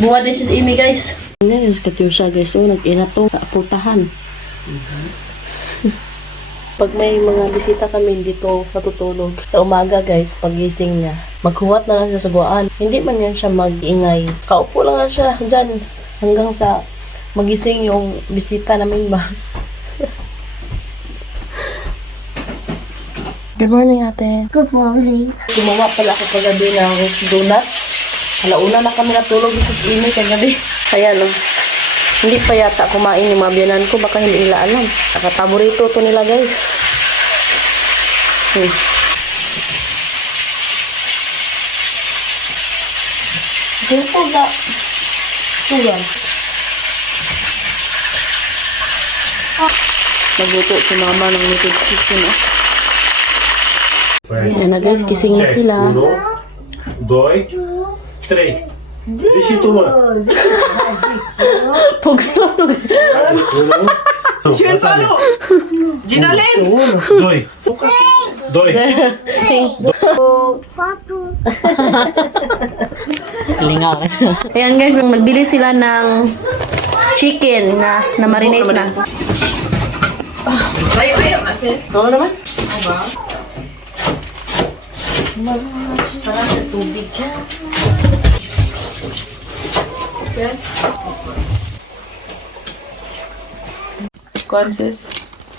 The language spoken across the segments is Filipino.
Buwan din si Amy, guys. Yan yung Katyusha, guys. So, nag-inat to sa pultahan. Pag may mga bisita kami dito natutulog sa umaga, guys, pagising niya, maghuwat na lang siya sa buwan. Hindi man yan siya mag-ingay. Kaupo lang na siya dyan hanggang sa magising yung bisita namin ba. Good morning, ate. Good morning. Gumawa pala ako kagabi ng donuts. Alauna na kami natulog sa Amy kagabi. Kaya no, hindi pa yata kumain yung mga biyanan ko. Baka hindi nila alam. Nakapaborito to nila, guys. Ito ga. Tugan. Nagluto si mama ng native chicken, oh. Yan na, guys, kising na sila. 1, 2, 3. Deixa tu, mano. Pugsog. Sure, Paulo. Ginalin. 2. 2. Sing. Lingaw. Ayan, guys, magbili sila ng chicken na marinate na. Layo, sis. Oo naman. Parang sa tubig siya. Kuan, sis.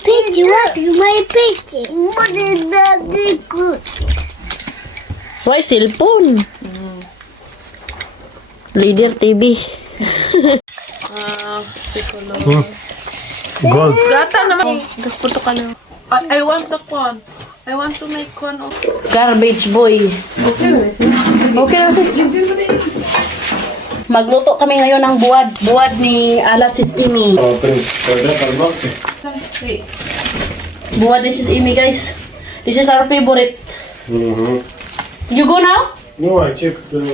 Pidgey, what is my picture? What is that good? Why, cellphone? Leader TV. Gold. Gata naman. Gaspunto ka na. I want the corn. I want to make corn of... Garbage boy. Okay na, sis. Magluto kami ngayon ng buwad. Buwad ni Sis Amy. Buwad ni Sis Amy, guys. This is our favorite. You go now? No, I checked the...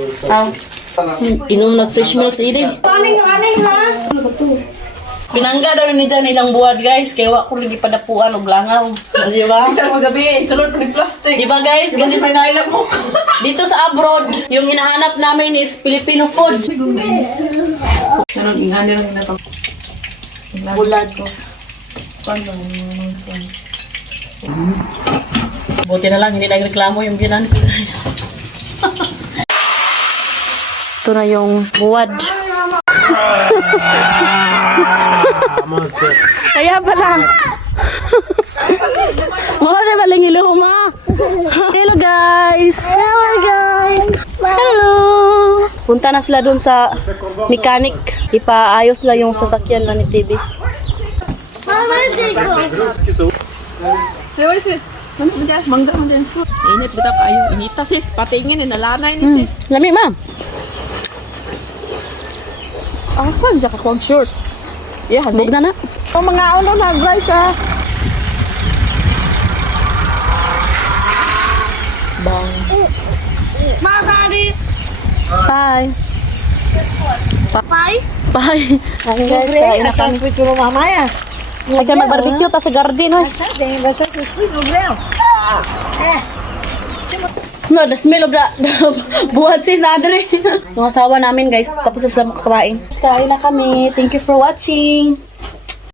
Inom nag-fresh milk si Ide. Running, ha? Pinangga daw ni dyan ilang buwad, guys. Kaya wak ko lagi padapuan o langaw. Di ba? Isang magabi, sulod pa ni plastic. Di ba, guys? Kasi May nailang mo. dito sa abroad, yung hinahanap namin is Filipino food. Anong ingani lang na pag... Bulad ko. Buti na lang, hindi nagreklamo yung binan ko, guys. Ito na yung buwad. Kaya pala. Mga na baling iluma. Hello, guys. Hello, guys. Hello. Punta na sila dun sa mechanic. Ipaayos lang yung sasakyan na ni TV. Mama, they go. Hey, sis. Mangga mo din. Init, bita pa ayaw. Inita, sis. Patingin, nalanay ni sis. Lami, ma'am. Asan siya kakuwag short? Yeah, handog na na. O mga ano na, guys, ha. Bang. Daddy. Bye. Bye. Bye. Ayun, guys, kain na kami. Sweet mo mamaya. Ay, ka mag-barbecue ta sa garden, hoy. Asa, dahil ba sa sweet mo bro? No, the smell of the buhat sis na adre. Yung asawa namin, guys, tapos na sila makakain. Kain na kami. Thank you for watching.